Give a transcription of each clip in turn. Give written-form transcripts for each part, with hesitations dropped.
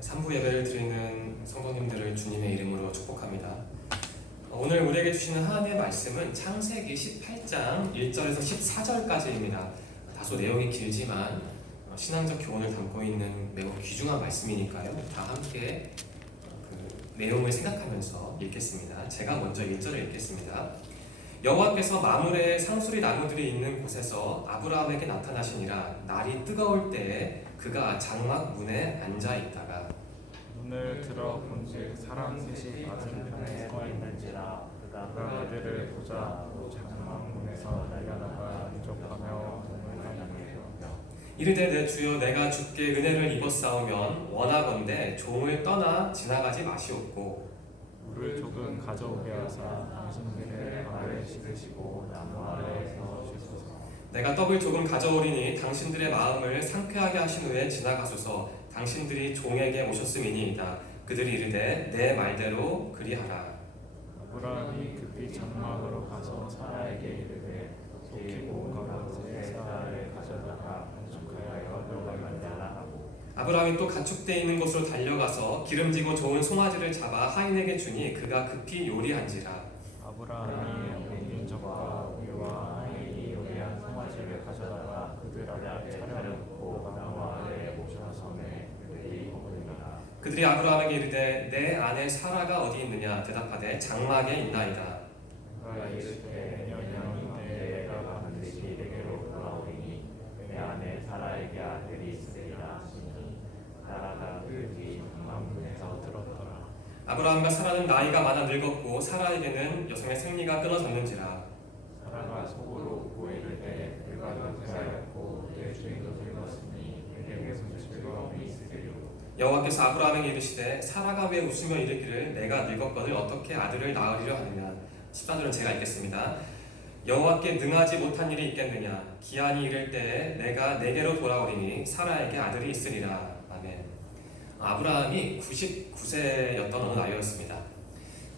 3부 예배를 드리는 성도님들을 주님의 이름으로 축복합니다. 오늘 우리에게 주시는 하나님의 말씀은 창세기 18장 1절에서 14절까지입니다. 다소 내용이 길지만 신앙적 교훈을 담고 있는 매우 귀중한 말씀이니까요. 다 함께 그 내용을 생각하면서 읽겠습니다. 제가 먼저 1절을 읽겠습니다. 여호와께서 마므레의 상수리 나무들이 있는 곳에서 아브라함에게 나타나시니라. 날이 뜨거울 때에 그가 장막 문에 앉아 있다가 눈을 들어 본즉 사람 셋이 맞은편에 서 있는지라. 그가 그들을 보자 장막 문에서 달려나가 대접하며 몸을 나누며 이르되 내 주여 내가 주께 은혜를 입었사오면 원하건대 종을 떠나 지나가지 마시옵고 물을 조금 가져오게 하사 당신들의 발을 씻으시고 나무 아래에서 쉬소서. 내가 떡을 조금 가져오리니 당신들의 마음을 상쾌하게 하신 후에 지나가소서. 당신들이 종에게 오셨음이니이다. 그들이 이르되 내 말대로 그리하라. 아브라함이 급히 장막으로 가서 사라에게 이르되 속히고 가로세 사라를 가져다가 반죽하여 들어가게 하라 하고 아브라함이 또 가축대 있는 곳으로 달려가서 기름지고 좋은 송아지를 잡아 하인에게 주니 그가 급히 요리한지라. 아브라함이 옮긴 적과 우리와 하인이 요리한 송아지를 가져다가 그들 앞에 차려놓고 나무 아래에 모셔서매 그들이 먹으리라. 그들이 아브라함에게 이르되 내 아내 사라가 어디 있느냐 대답하되 장막에 있나이다. 그가 이르되 년년인데 내가 반드시 내게로 돌아오리니 내 아내 사라에게 아들이 있으리라 하시니 사라가 그들이 장막문에서 들었더라. 아브라함과 사라는 나이가 많아 늙었고 사라에게는 여성의 생리가 끊어졌는지라. 사라가 속으로 웃고 이르되 그가 맹세하였고 내 주인도 늙었으니 내게 무슨 즐거움이 있으리요. 여호와께서 아브라함에게 이르시되 사라가 왜 웃으며 이르기를 내가 늙었거늘 어떻게 아들을 낳으리려 하느냐. 14절은 제가 읽겠습니다. 여호와께 능하지 못한 일이 있겠느냐. 기한이 이를 때에 내가 내게로 돌아오리니 사라에게 아들이 있으리라. 아멘. 아브라함이 99세였던 어느 나이였습니다.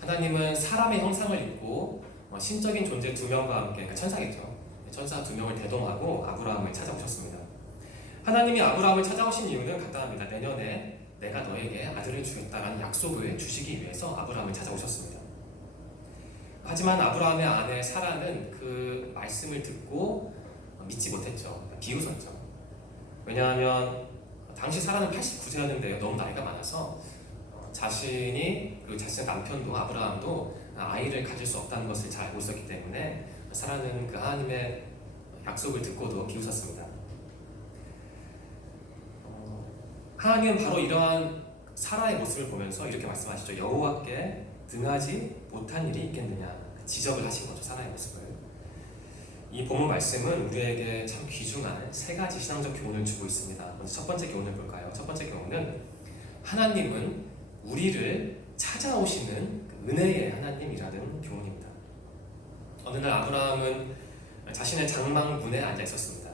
하나님은 사람의 형상을 입고 신적인 존재 두 명과 함께, 그러니까 천사겠죠. 천사 두 명을 대동하고 아브라함을 찾아오셨습니다. 하나님이 아브라함을 찾아오신 이유는 간단합니다. 내년에 내가 너에게 아들을 주겠다라는 약속을 주시기 위해서 아브라함을 찾아오셨습니다. 하지만 아브라함의 아내 사라는 그 말씀을 듣고 믿지 못했죠. 비웃었죠. 왜냐하면 당시 사라는 89세였는데요. 너무 나이가 많아서 자신의 남편도 아브라함도 아이를 가질 수 없다는 것을 잘 알고 있었기 때문에 사라는 그 하나님의 약속을 듣고도 비웃었습니다. 하나님은 바로 이러한 사라의 모습을 보면서 이렇게 말씀하시죠. 여호와께 등하지 못한 일이 있겠느냐. 지적을 하신 거죠. 사라의 모습을. 이 본문 말씀은 우리에게 참 귀중한 세 가지 신앙적 교훈을 주고 있습니다. 먼저 첫 번째 교훈을 볼까요? 첫 번째 교훈은 하나님은 우리를 찾아오시는 은혜의 하나님이라는 교훈입니다. 어느 날 아브라함은 자신의 장막 문에 앉아 있었습니다.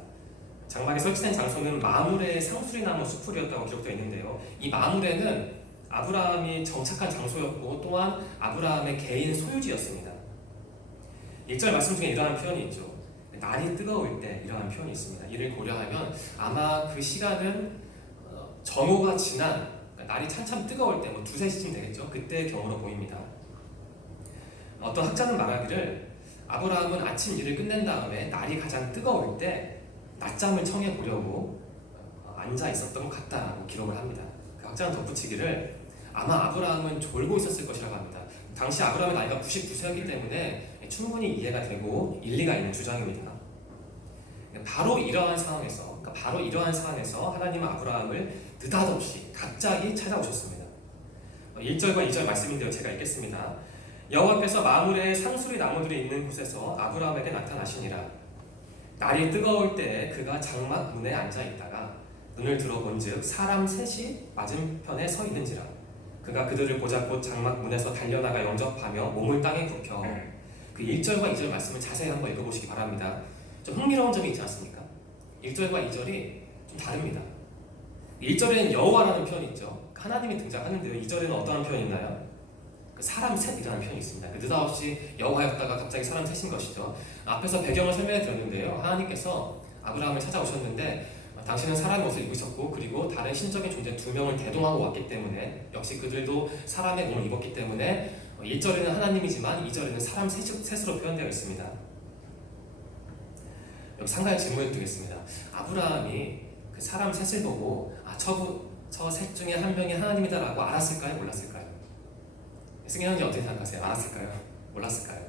장막에 설치된 장소는 마므레의 상수리나무 수풀이었다고 기록되어 있는데요. 이 마므레는 아브라함이 정착한 장소였고 또한 아브라함의 개인 소유지였습니다. 1절 말씀 중에 이러한 표현이 있죠. 날이 뜨거울 때 이러한 표현이 있습니다. 이를 고려하면 아마 그 시간은 정오가 지난, 그러니까 날이 찬참 뜨거울 때 2, 3시쯤 되겠죠. 그때의 경우로 보입니다. 어떤 학자는 말하기를 아브라함은 아침 일을 끝낸 다음에 날이 가장 뜨거울 때 낮잠을 청해 보려고 앉아 있었던 것 같다고 기록을 합니다. 그 학자는 덧붙이기를 아마 아브라함은 졸고 있었을 것이라고 합니다. 당시 아브라함의 나이가 99세였기 때문에 충분히 이해가 되고 일리가 있는 주장입니다. 바로 이러한 상황에서 하나님은 아브라함을 느닷없이 갑자기 찾아오셨습니다. 1절과 2절 말씀인데요. 제가 읽겠습니다. 여호와께서 마므레의 상수리 나무들이 있는 곳에서 아브라함에게 나타나시니라. 날이 뜨거울 때에 그가 장막 문에 앉아 있다가 눈을 들어본즉 사람 셋이 맞은편에 서 있는지라. 그가 그들을 보자 곧 장막 문에서 달려나가 영접하며 몸을 땅에 굽혀. 그 1절과 2절 말씀을 자세히 한번 읽어보시기 바랍니다. 좀 흥미로운 점이 있지 않습니까? 1절과 2절이 좀 다릅니다. 1절에는 여호와라는 표현이 있죠. 하나님이 등장하는데요. 2절에는 어떠한 표현이 있나요? 사람 셋이라는 표현이 있습니다. 느닷없이 여호와였다가 갑자기 사람 셋인 것이죠. 앞에서 배경을 설명해 드렸는데요. 하나님께서 아브라함을 찾아오셨는데 당신은 사람의 옷을 입으셨고 그리고 다른 신적인 존재 두 명을 대동하고 왔기 때문에 역시 그들도 사람의 몸을 입었기 때문에 1절에는 하나님이지만 2절에는 사람 셋으로 표현되어 있습니다. 여기 상가의 질문을 드리겠습니다. 아브라함이 그 사람 셋을 보고 저 셋 중에 한 명이 하나님이다라고 알았을까요? 몰랐을까요? 승현이 어떻게 생각하세요? 알았을까요? 몰랐을까요?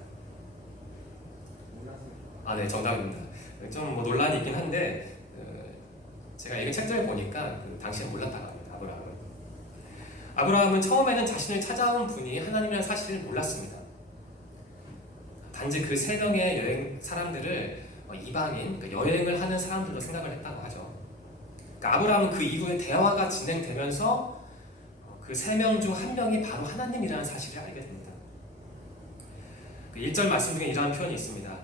네, 정답입니다. 좀 논란이 있긴 한데 제가 읽은 책들을 보니까 당시엔 몰랐다고 합니다. 아브라함은 처음에는 자신을 찾아온 분이 하나님이라는 사실을 몰랐습니다. 단지 그 세 명의 여행 사람들을 이방인, 그러니까 여행을 하는 사람들로 생각을 했다고 하죠. 그러니까 아브라함은 그 이후에 대화가 진행되면서 그 세 명 중 한 명이 바로 하나님이라는 사실을 알게 됩니다. 그 1절 말씀 중에 이러한 표현이 있습니다.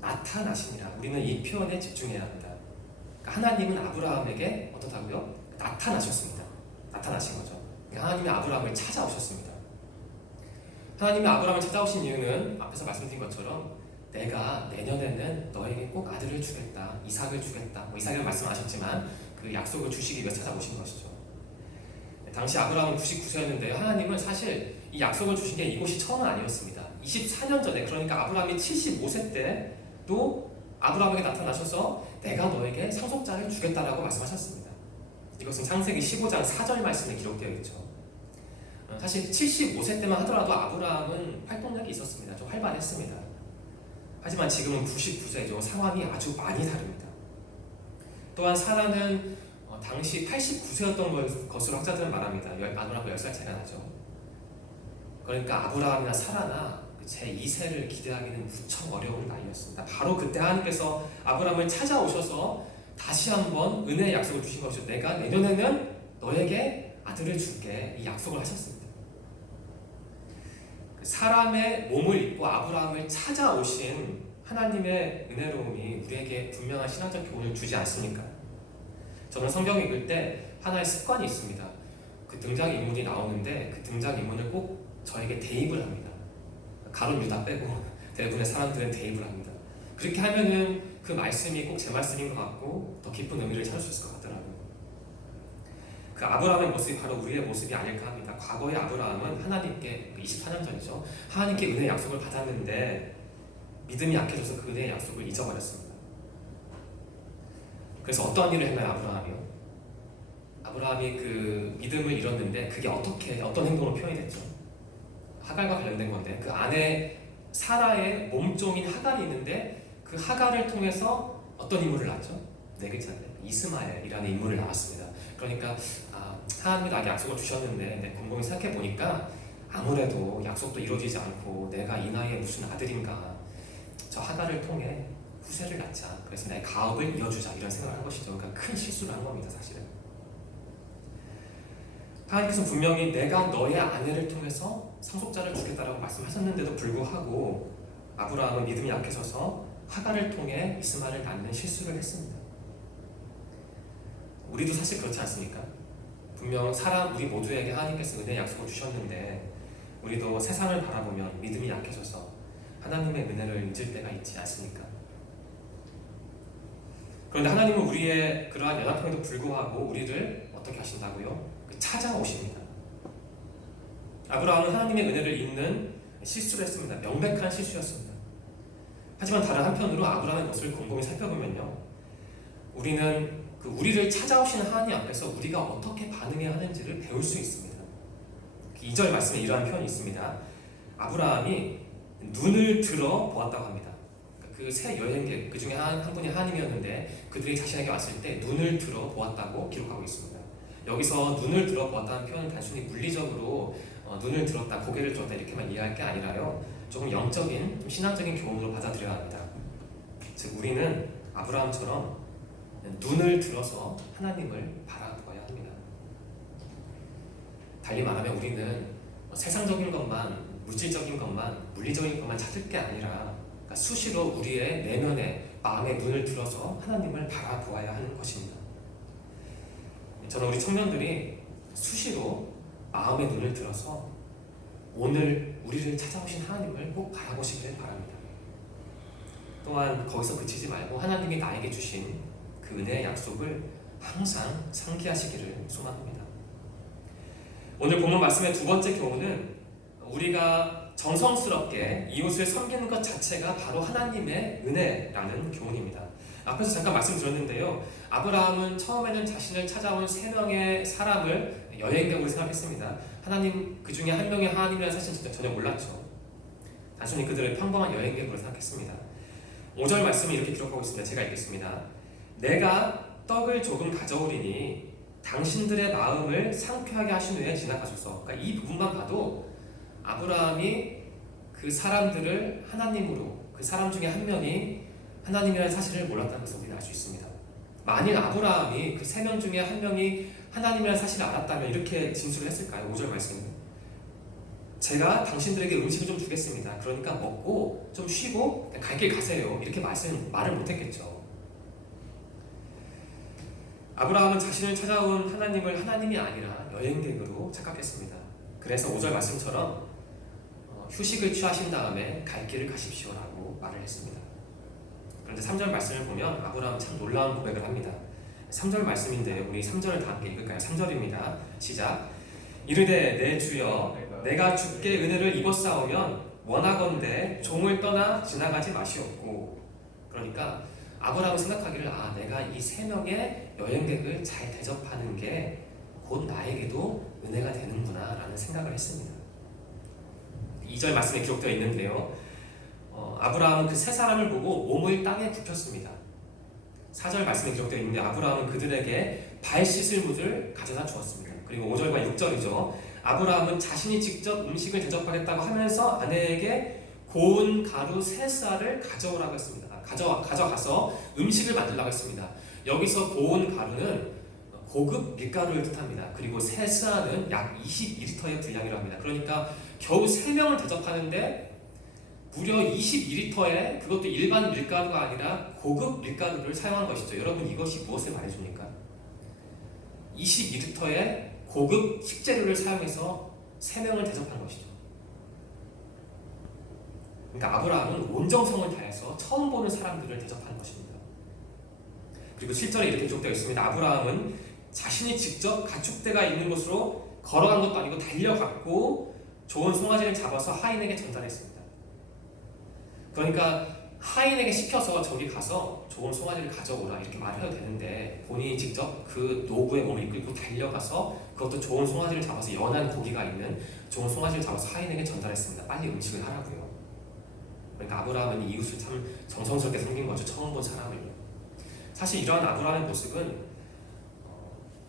나타나시니라. 우리는 이 표현에 집중해야 합니다. 그러니까 하나님은 아브라함에게 어떻다고요? 나타나셨습니다. 나타나신 거죠. 하나님이 아브라함을 찾아오셨습니다. 하나님이 아브라함을 찾아오신 이유는 앞에서 말씀드린 것처럼 내가 내년에는 너에게 꼭 아들을 주겠다, 이삭을 주겠다. 이삭을 말씀하셨지만 그 약속을 주시기 위해 찾아오신 것이죠. 당시 아브라함은 99세였는데요. 하나님은 사실 이 약속을 주신 게 이곳이 처음은 아니었습니다. 24년 전에, 그러니까 아브라함이 75세 때도 아브라함에게 나타나셔서 내가 너에게 상속자를 주겠다라고 말씀하셨습니다. 이것은 창세기 15장 4절 말씀에 기록되어 있죠. 사실 75세 때만 하더라도 아브라함은 활동력이 있었습니다. 좀 활발했습니다. 하지만 지금은 99세죠. 상황이 아주 많이 다릅니다. 또한 사라는 당시 89세였던 것으로 학자들은 말합니다. 아브라함과 10살 차이가 나죠. 그러니까 아브라함이나 사라나 제2세를 기대하기는 무척 어려운 나이였습니다. 바로 그때 하나님께서 아브라함을 찾아오셔서 다시 한번 은혜의 약속을 주신 것이죠. 내가 내년에는 너에게 아들을 줄게, 이 약속을 하셨습니다. 사람의 몸을 입고 아브라함을 찾아오신 하나님의 은혜로움이 우리에게 분명한 신앙적 교훈을 주지 않습니까? 저는 성경 읽을 때 하나의 습관이 있습니다. 그 등장인물이 나오는데 그 등장인물을 꼭 저에게 대입을 합니다. 가룟 유다 빼고 대부분의 사람들은 대입을 합니다. 그렇게 하면은 그 말씀이 꼭 제 말씀인 것 같고 더 깊은 의미를 찾을 수 있을 것 같더라고요. 그 아브라함의 모습이 바로 우리의 모습이 아닐까 합니다. 과거의 아브라함은 하나님께 24년 전이죠. 하나님께 은혜의 약속을 받았는데 믿음이 약해져서 그 은혜의 약속을 잊어버렸습니다. 그래서 어떠한 일을 했나요, 아브라함이요? 아브라함이 그 믿음을 잃었는데 그게 어떤 행동으로 표현이 됐죠? 하갈과 관련된 건데 그 안에 사라의 몸종인 하갈이 있는데 그 하갈을 통해서 어떤 인물을 낳았죠? 네 글자인데 이스마엘이라는 인물을 낳았습니다. 그러니까 하나님이 나에게 약속을 주셨는데 곰곰이 생각해 보니까 아무래도 약속도 이루어지지 않고 내가 이 나이에 무슨 아들인가, 저 하갈을 통해 후세를 낳자. 그래서 내 가업을 이어주자 이런 생각을 한 것이죠. 그러니까 큰 실수를 한 겁니다, 사실은. 하나님께서 분명히 내가 너의 아내를 통해서 상속자를 주겠다라고 말씀하셨는데도 불구하고 아브라함은 믿음이 약해져서 하갈을 통해 이스마엘을 낳는 실수를 했습니다. 우리도 사실 그렇지 않습니까? 분명 우리 모두에게 하나님께서 은혜의 약속을 주셨는데 우리도 세상을 바라보면 믿음이 약해져서 하나님의 은혜를 잊을 때가 있지 않습니까? 그런데 하나님은 우리의 그러한 연약함에도 불구하고 우리를 어떻게 하신다고요? 찾아오십니다. 아브라함은 하나님의 은혜를 잊는 실수를 했습니다. 명백한 실수였습니다. 하지만 다른 한편으로 아브라함의 모습을 곰곰이 살펴보면요, 우리는 우리를 찾아오시는 하나님 앞에서 우리가 어떻게 반응해야 하는지를 배울 수 있습니다. 2절 말씀에 이러한 표현이 있습니다. 아브라함이 눈을 들어 보았다고 합니다. 그 세 여행객, 그 중에 한 분이 하나님이었는데 그들이 자신에게 왔을 때 눈을 들어 보았다고 기록하고 있습니다. 여기서 눈을 들어 보았다는 표현은 단순히 물리적으로 눈을 들었다, 고개를 들었다 이렇게만 이해할 게 아니라요, 조금 영적인, 좀 신앙적인 교훈으로 받아들여야 합니다. 즉 우리는 아브라함처럼 눈을 들어서 하나님을 바라보아야 합니다. 달리 말하면 우리는 세상적인 것만, 물질적인 것만, 물리적인 것만 찾을 게 아니라 수시로 우리의 내면에, 마음의 눈을 들어서 하나님을 바라보아야 하는 것입니다. 저는 우리 청년들이 수시로 마음의 눈을 들어서 오늘 우리를 찾아오신 하나님을 꼭 바라보시길 바랍니다. 또한 거기서 그치지 말고 하나님이 나에게 주신 그 은혜의 약속을 항상 상기하시기를 소망합니다. 오늘 본문 말씀의 두 번째 교훈은 우리가 정성스럽게 이웃을 섬기는 것 자체가 바로 하나님의 은혜라는 교훈입니다. 앞에서 잠깐 말씀드렸는데요. 아브라함은 처음에는 자신을 찾아온 3명의 사람을 여행객으로 생각했습니다. 하나님, 그 중에 한 명이 하나님이라는 사실은 전혀 몰랐죠. 단순히 그들을 평범한 여행객으로 생각했습니다. 5절 말씀이 이렇게 기록하고 있습니다. 제가 읽겠습니다. 내가 떡을 조금 가져오리니 당신들의 마음을 상쾌하게 하신 후에 지나가소서. 그러니까 이 부분만 봐도 아브라함이 그 사람들을 하나님으로, 그 사람 중에 한 명이 하나님이라는 사실을 몰랐다는 것을 우리가 알 수 있습니다. 만일 아브라함이 그 3명 중에 한 명이 하나님이라는 사실을 알았다면 이렇게 진술을 했을까요? 5절 말씀은 제가 당신들에게 음식을 좀 주겠습니다. 그러니까 먹고 좀 쉬고 갈 길 가세요. 이렇게 말을 못했겠죠. 아브라함은 자신을 찾아온 하나님을 하나님이 아니라 여행객으로 착각했습니다. 그래서 5절 말씀처럼 휴식을 취하신 다음에 갈 길을 가십시오라고 말을 했습니다. 그런데 3절 말씀을 보면 아브라함은 참 놀라운 고백을 합니다. 3절 말씀인데 우리 3절을 다 함께 읽을까요? 3절입니다. 시작. 이르되 내 주여 내가 주께 은혜를 입었사오면 원하건대 종을 떠나 지나가지 마시옵고. 그러니까 아브라함은 생각하기를 내가 이 3명의 여행객을 잘 대접하는 게 곧 나에게도 은혜가 되는구나 라는 생각을 했습니다. 2절 말씀에 기록되어 있는데요. 아브라함은 그 3사람을 보고 몸을 땅에 굽혔습니다. 4절 말씀에 기록되어 있는데 아브라함은 그들에게 발 씻을 물을 가져다 주었습니다. 그리고 5절과 6절이죠. 아브라함은 자신이 직접 음식을 대접하겠다고 하면서 아내에게 고운 가루 3쌀을 가져오라고 했습니다. 가져가서 음식을 만들라고 했습니다. 여기서 고운 가루는 고급 밀가루를 뜻합니다. 그리고 3쌀은 약 22리터의 분량이라고 합니다. 그러니까 겨우 3명을 대접하는데 무려 22리터의, 그것도 일반 밀가루가 아니라 고급 밀가루를 사용한 것이죠. 여러분, 이것이 무엇을 말해줍니까? 22리터의 고급 식재료를 사용해서 3명을 대접한 것이죠. 그러니까 아브라함은 온정성을 다해서 처음 보는 사람들을 대접하는 것입니다. 그리고 7절에 이렇게 기록되어 있습니다. 아브라함은 자신이 직접 가축대가 있는 곳으로 걸어간 것도 아니고 달려갔고 좋은 송아지를 잡아서 하인에게 전달했습니다. 그러니까 하인에게 시켜서 저기 가서 좋은 송아지를 가져오라 이렇게 말해도 되는데 본인이 직접 그 노구의 몸을 이끌고 달려가서 그것도 좋은 송아지를 잡아서 연한 고기가 있는 좋은 송아지를 잡아서 하인에게 전달했습니다. 빨리 음식을 하라고요. 그러니까 아브라함은 이웃을 참 정성스럽게 섬긴 거죠. 처음 본 사람을요. 사실 이러한 아브라함의 모습은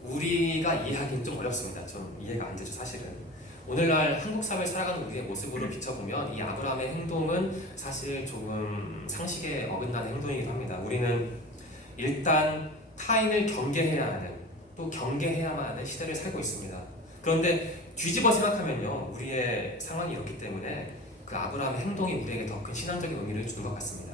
우리가 이해하기는 좀 어렵습니다. 좀 이해가 안 되죠, 사실은. 오늘날 한국 사회에 살아가는 우리의 모습으로 비춰보면 이 아브라함의 행동은 사실 조금 상식에 어긋나는 행동이기도 합니다. 우리는 일단 타인을 경계해야 하는, 또 경계해야만 하는 시대를 살고 있습니다. 그런데 뒤집어 생각하면요, 우리의 상황이 이렇기 때문에 그 아브라함의 행동이 우리에게 더 큰 신앙적인 의미를 주는 것 같습니다.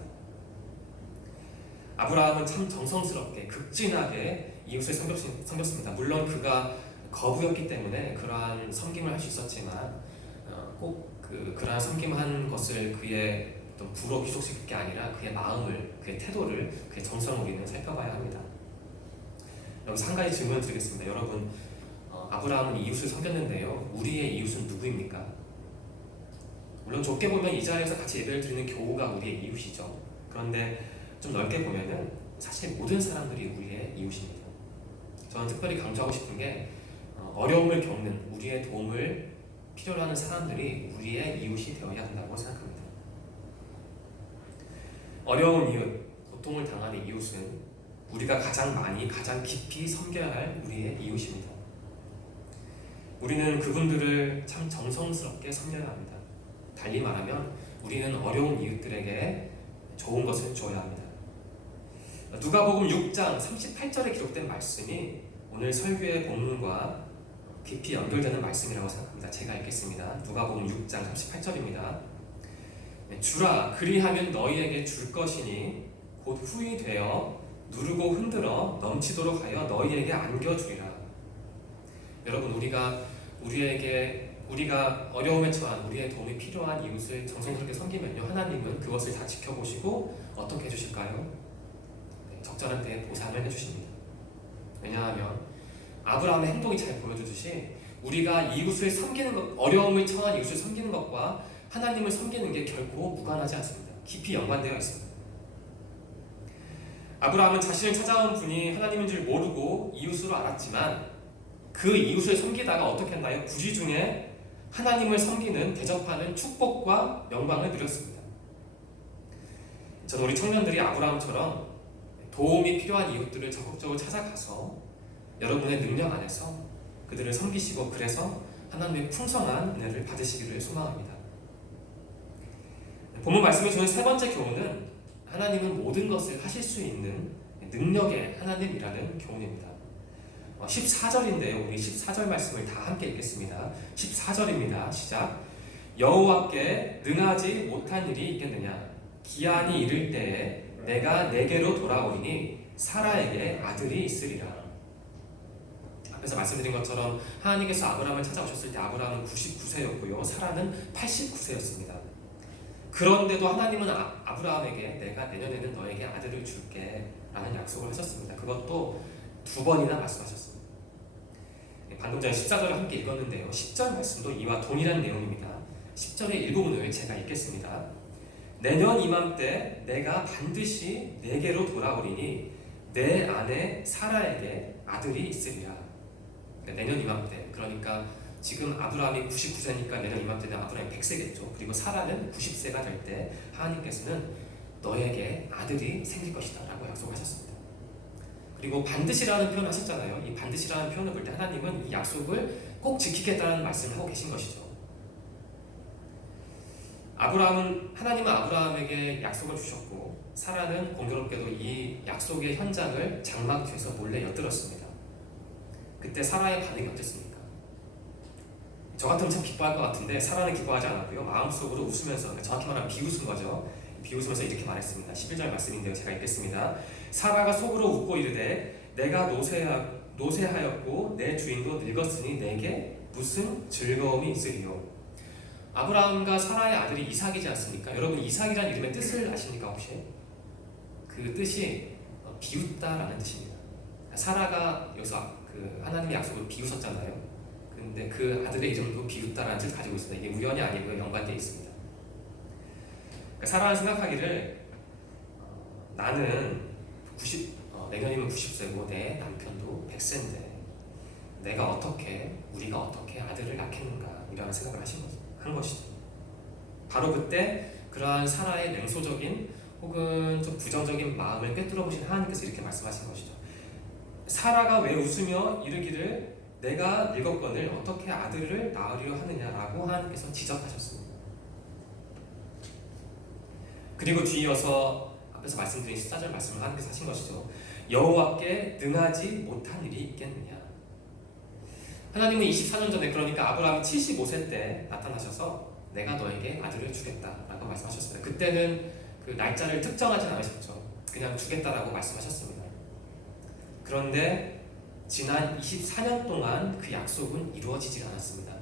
아브라함은 참 정성스럽게 극진하게 이웃을 섬겼습니다. 물론 그가 거부였기 때문에 그러한 섬김을 할 수 있었지만 꼭 그러한 섬김한 것을 그의 어떤 부로 귀속시킬 게 아니라 그의 마음을, 그의 태도를, 그의 정성을 우리는 살펴봐야 합니다. 여기서 한 가지 질문을 드리겠습니다. 여러분, 아브라함은 이웃을 섬겼는데요. 우리의 이웃은 누구입니까? 물론 좁게 보면 이 자리에서 같이 예배를 드리는 교우가 우리의 이웃이죠. 그런데 좀 넓게 보면은 사실 모든 사람들이 우리의 이웃입니다. 저는 특별히 강조하고 싶은 게 어려움을 겪는, 우리의 도움을 필요로 하는 사람들이 우리의 이웃이 되어야 한다고 생각합니다. 어려운 이웃, 고통을 당하는 이웃은 우리가 가장 많이, 가장 깊이 섬겨야 할 우리의 이웃입니다. 우리는 그분들을 참 정성스럽게 섬겨야 합니다. 달리 말하면 우리는 어려운 이웃들에게 좋은 것을 줘야 합니다. 누가복음 6장 38절에 기록된 말씀이 오늘 설교의 본문과 깊이 연결되는 말씀이라고 생각합니다. 제가 읽겠습니다. 누가복음 6장 38절입니다. 주라 그리하면 너희에게 줄 것이니 곧 후히 되어 누르고 흔들어 넘치도록 하여 너희에게 안겨주리라. 여러분, 우리가 어려움에 처한, 우리의 도움이 필요한 이웃을 정성스럽게 섬기면요, 하나님은 그것을 다 지켜보시고 어떻게 해주실까요? 적절한 때에 보상을 해주십니다. 왜냐하면 아브라함의 행동이 잘 보여주듯이 우리가 이웃을 섬기는 것, 어려움을 처한 이웃을 섬기는 것과 하나님을 섬기는 게 결코 무관하지 않습니다. 깊이 연관되어 있습니다. 아브라함은 자신을 찾아온 분이 하나님인 줄 모르고 이웃으로 알았지만 그 이웃을 섬기다가 어떻게 했나요? 부지 중에 하나님을 섬기는 대접하는 축복과 영광을 누렸습니다. 저는 우리 청년들이 아브라함처럼 도움이 필요한 이웃들을 적극적으로 찾아가서 여러분의 능력 안에서 그들을 섬기시고 그래서 하나님의 풍성한 은혜를 받으시기를 소망합니다. 본문 말씀에 주는 세 번째 교훈은 하나님은 모든 것을 하실 수 있는 능력의 하나님이라는 교훈입니다. 14절인데요. 우리 14절 말씀을 다 함께 읽겠습니다. 14절입니다. 시작. 여호와께 능하지 못한 일이 있겠느냐? 기한이 이를 때에 내가 내게로 돌아오리니 사라에게 아들이 있으리라. 앞에서 말씀드린 것처럼 하나님께서 아브라함을 찾아오셨을 때 아브라함은 99세였고요. 사라는 89세였습니다. 그런데도 하나님은 아브라함에게 내가 내년에는 너에게 아들을 줄게 라는 약속을 하셨습니다. 그것도 2번이나 말씀하셨습니다. 방금 전에 14절을 함께 읽었는데요. 10절 말씀도 이와 동일한 내용입니다. 10절의 일부분을 제가 읽겠습니다. 내년 이맘때 내가 반드시 내게로 돌아오리니 내 아내 사라에게 아들이 있으리라. 내년 이맘때, 그러니까 지금 아브라함이 99세니까 내년 이맘때는 아브라함이 100세겠죠. 그리고 사라는 90세가 될 때 하나님께서는 너에게 아들이 생길 것이다 라고 약속하셨습니다. 그리고 반드시라는 표현을 하셨잖아요. 이 반드시라는 표현을 볼 때 하나님은 이 약속을 꼭 지키겠다는 말씀을 하고 계신 것이죠. 하나님은 아브라함에게 약속을 주셨고 사라는 공교롭게도 이 약속의 현장을 장막 뒤에서 몰래 엿들었습니다. 그때 사라의 반응이 어땠습니까? 저 같으면 참 기뻐할 것 같은데 사라는 기뻐하지 않았고요. 마음속으로 웃으면서, 정확히 말하면 비웃은 거죠. 비웃으면서 이렇게 말했습니다. 11절 말씀인데요. 제가 읽겠습니다. 사라가 속으로 웃고 이르되 내가 노쇠하였고 내 주인도 늙었으니 내게 무슨 즐거움이 있으리요. 아브라함과 사라의 아들이 이삭이지 않습니까? 여러분 이삭이라는 이름의 뜻을 아십니까 혹시? 그 뜻이 비웃다라는 뜻입니다. 사라가 여기서 그 하나님의 약속을 비웃었잖아요. 근데 그 아들의 이름도 비웃다라는 뜻을 가지고 있습니다. 이게 우연이 아니고 연관되어 있습니다. 그러니까 사라는 생각하기를 나는 내년이면 90세고 내 남편도 100세인데 우리가 어떻게 아들을 낳겠는가 이라는 생각을 한 것이죠. 바로 그때 그러한 사라의 냉소적인 혹은 좀 부정적인 마음을 꿰뚫어 보신 하나님께서 이렇게 말씀하신 것이죠. 사라가 왜 웃으며 이르기를 내가 늙었거늘 어떻게 아들을 낳으려 하느냐라고 하나님께서 지적하셨습니다. 그리고 뒤이어서 앞에서 말씀드린 14절 말씀을 하나님께서 하신 것이죠. 여호와께 능하지 못한 일이 있겠느냐. 하나님은 24년 전에, 그러니까 아브라함이 75세 때 나타나셔서 내가 너에게 아들을 주겠다라고 말씀하셨습니다. 그때는 그 날짜를 특정하진 않으셨죠. 그냥 주겠다라고 말씀하셨습니다. 그런데 지난 24년 동안 그 약속은 이루어지지 않았습니다.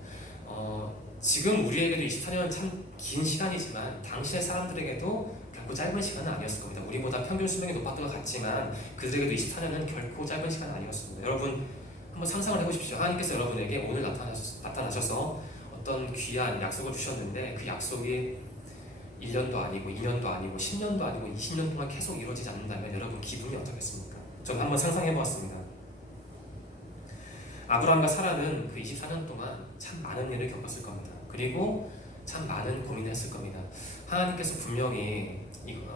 지금 우리에게도 24년은 참 긴 시간이지만 당시의 사람들에게도 결코 짧은 시간은 아니었을 겁니다. 우리보다 평균 수명이 높았던 것 같지만 그들에게도 24년은 결코 짧은 시간은 아니었습니다. 여러분 한번 상상을 해보십시오. 하나님께서 여러분에게 오늘 나타나셔서 어떤 귀한 약속을 주셨는데 그 약속이 1년도 아니고 2년도 아니고 10년도 아니고 20년 동안 계속 이루어지지 않는다면 여러분 기분이 어떻겠습니까? 저는 한번 상상해보았습니다. 아브라함과 사라는 그 24년 동안 참 많은 일을 겪었을 겁니다. 그리고 참 많은 고민을 했을 겁니다. 하나님께서 분명히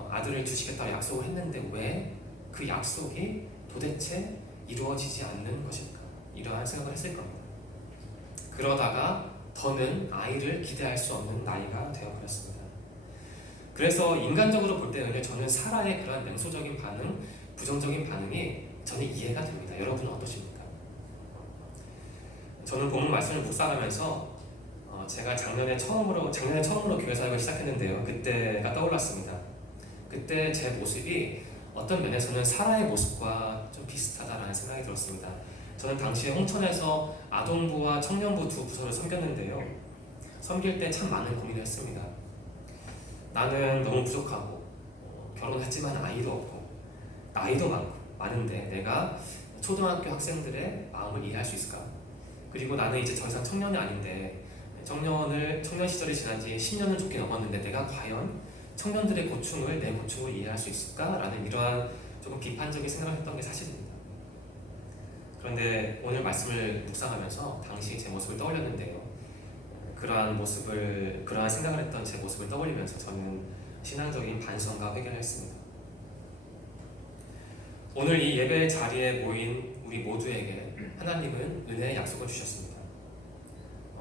아들을 주시겠다고 약속을 했는데 왜 그 약속이 도대체 이루어지지 않는 것일까? 이러한 생각을 했을 겁니다. 그러다가 더는 아이를 기대할 수 없는 나이가 되어버렸습니다. 그래서 인간적으로 볼 때는 저는 사라의 그러한 냉소적인 반응, 부정적인 반응이 저는 이해가 됩니다. 여러분은 어떠십니까? 저는 본문 말씀을 묵상하면서 제가 작년에 처음으로 교회 사역을 시작했는데요. 그때가 떠올랐습니다. 그때 제 모습이 어떤 면에서는 사라의 모습과 좀 비슷하다라는 생각이 들었습니다. 저는 당시에 홍천에서 아동부와 청년부 두 부서를 섬겼는데요. 섬길 때 참 많은 고민을 했습니다. 나는 너무 부족하고 결혼했지만 아이도 없고 나이도 많은데 내가 초등학교 학생들의 마음을 이해할 수 있을까? 그리고 나는 이제 더 이상 청년이 아닌데 청년 시절이 지난 지 10년은 좋게 넘었는데 내가 과연 청년들의 고충을 내 고충을 이해할 수 있을까라는 이러한 조금 비판적인 생각을 했던 게 사실입니다. 그런데 오늘 말씀을 묵상하면서 당시 제 모습을 떠올렸는데요. 그러한 생각을 했던 제 모습을 떠올리면서 저는 신앙적인 반성과 회개를 했습니다. 오늘 이 예배 자리에 모인 우리 모두에게 하나님은 은혜의 약속을 주셨습니다.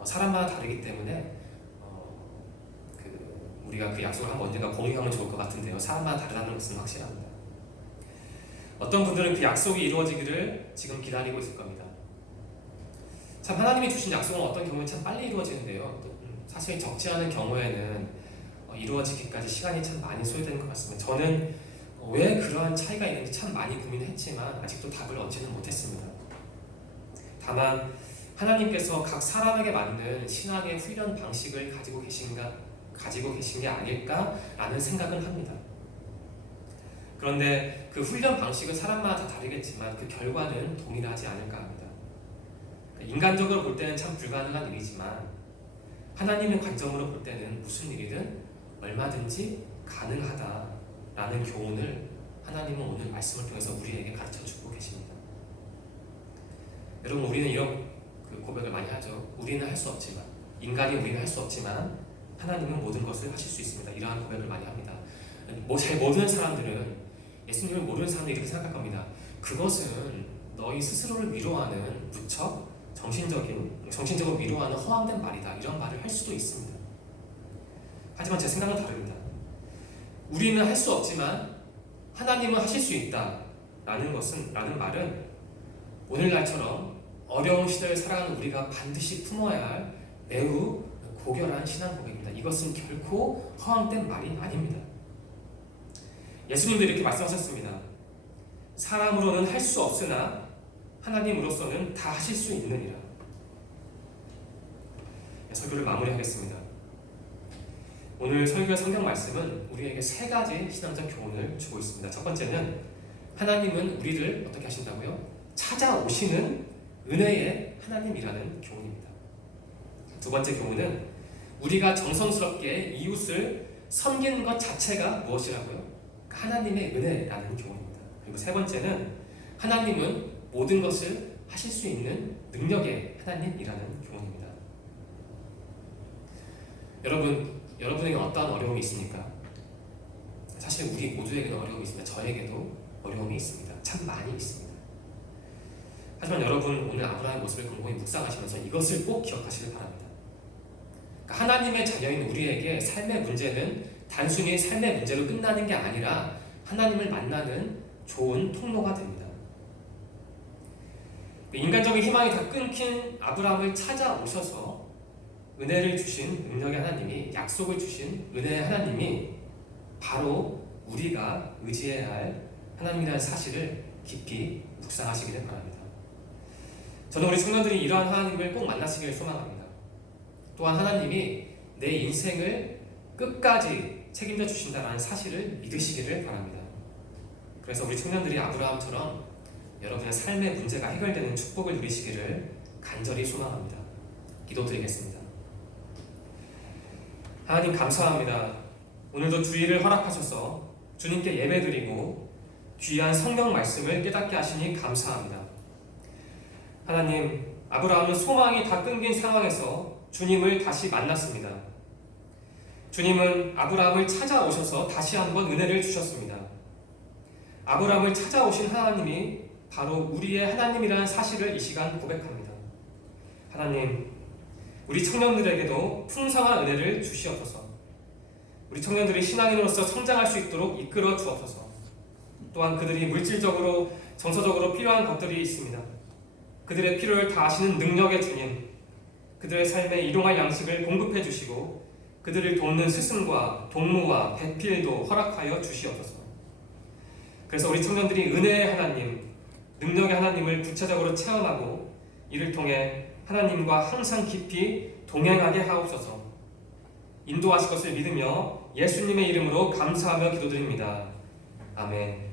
사람마다 다르기 때문에 우리가 그 약속을 한번 언젠가 공유하면 좋을 것 같은데요. 사람마다 다르다는 것은 확실합니다. 어떤 분들은 그 약속이 이루어지기를 지금 기다리고 있을 겁니다. 참 하나님이 주신 약속은 어떤 경우에 참 빨리 이루어지는데요. 사실 적지 않은 경우에는 이루어지기까지 시간이 참 많이 소요되는 것 같습니다. 저는 왜 그러한 차이가 있는지 참 많이 고민했지만 아직도 답을 얻지는 못했습니다. 다만 하나님께서 각 사람에게 맞는 신앙의 훈련 방식을 가지고 계신 게 아닐까라는 생각은 합니다. 그런데 그 훈련 방식은 사람마다 다 다르겠지만 그 결과는 동일하지 않을까 합니다. 인간적으로 볼 때는 참 불가능한 일이지만 하나님의 관점으로 볼 때는 무슨 일이든 얼마든지 가능하다라는 교훈을 하나님은 오늘 말씀을 통해서 우리에게 가르쳐주고 계십니다. 여러분, 우리는 이런 고백을 많이 하죠. 우리는 할 수 없지만, 인간이 우리는 할 수 없지만 하나님은 모든 것을 하실 수 있습니다. 이러한 고백을 많이 합니다. 잘 모르는 사람들은, 예수님을 모르는 사람들이 이렇게 생각할 겁니다. 그것은 너희 스스로를 위로하는 무척 정신적으로 위로하는 허황된 말이다. 이런 말을 할 수도 있습니다. 하지만 제 생각은 다릅니다. 우리는 할 수 없지만 하나님은 하실 수 있다. 라는 말은 오늘날처럼 어려운 시대를 살아가는 우리가 반드시 품어야 할 매우 고결한 신앙 고백입니다. 이것은 결코 허황된 말이 아닙니다. 예수님도 이렇게 말씀하셨습니다. 사람으로는 할 수 없으나 하나님으로서는 다 하실 수 있느니라. 설교를 마무리하겠습니다. 오늘 설교의 성경 말씀은 우리에게 세 가지 신앙적 교훈을 주고 있습니다. 첫 번째는 하나님은 우리를 어떻게 하신다고요? 찾아오시는 은혜의 하나님이라는 교훈입니다. 두 번째 교훈은 우리가 정성스럽게 이웃을 섬기는 것 자체가 무엇이라고요? 하나님의 은혜라는 교훈입니다. 그리고 세 번째는 하나님은 모든 것을 하실 수 있는 능력의 하나님이라는 교훈입니다. 여러분에게 어떠한 어려움이 있습니까? 사실 우리 모두에게도 어려움이 있습니다. 저에게도 어려움이 있습니다. 참 많이 있습니다. 하지만 여러분, 오늘 아브라함의 모습을 곰곰이 묵상하시면서 이것을 꼭 기억하시길 바랍니다. 그러니까 하나님의 자녀인 우리에게 삶의 문제는 단순히 삶의 문제로 끝나는 게 아니라 하나님을 만나는 좋은 통로가 됩니다. 인간적인 희망이 다 끊긴 아브라함을 찾아오셔서 은혜를 주신 능력의 하나님이, 약속을 주신 은혜의 하나님이 바로 우리가 의지해야 할 하나님이라는 사실을 깊이 묵상하시기를 바랍니다. 저는 우리 청년들이 이러한 하나님을 꼭 만나시기를 소망합니다. 또한 하나님이 내 인생을 끝까지 책임져 주신다는 사실을 믿으시기를 바랍니다. 그래서 우리 청년들이 아브라함처럼 여러분의 삶의 문제가 해결되는 축복을 누리시기를 간절히 소망합니다. 기도드리겠습니다. 하나님, 감사합니다. 오늘도 주일을 허락하셔서 주님께 예배드리고 귀한 성경 말씀을 깨닫게 하시니 감사합니다. 하나님, 아브라함은 소망이 다 끊긴 상황에서 주님을 다시 만났습니다. 주님은 아브라함을 찾아오셔서 다시 한번 은혜를 주셨습니다. 아브라함을 찾아오신 하나님이 바로 우리의 하나님이라는 사실을 이 시간 고백합니다. 하나님, 우리 청년들에게도 풍성한 은혜를 주시옵소서. 우리 청년들이 신앙인으로서 성장할 수 있도록 이끌어 주옵소서. 또한 그들이 물질적으로, 정서적으로 필요한 것들이 있습니다. 그들의 필요를 다 아시는 능력의 주님, 그들의 삶에 일용할 양식을 공급해 주시고 그들을 돕는 스승과 동무와 배필도 허락하여 주시옵소서. 그래서 우리 청년들이 은혜의 하나님, 능력의 하나님을 구체적으로 체험하고 이를 통해 하나님과 항상 깊이 동행하게 하옵소서. 인도하실 것을 믿으며 예수님의 이름으로 감사하며 기도드립니다. 아멘.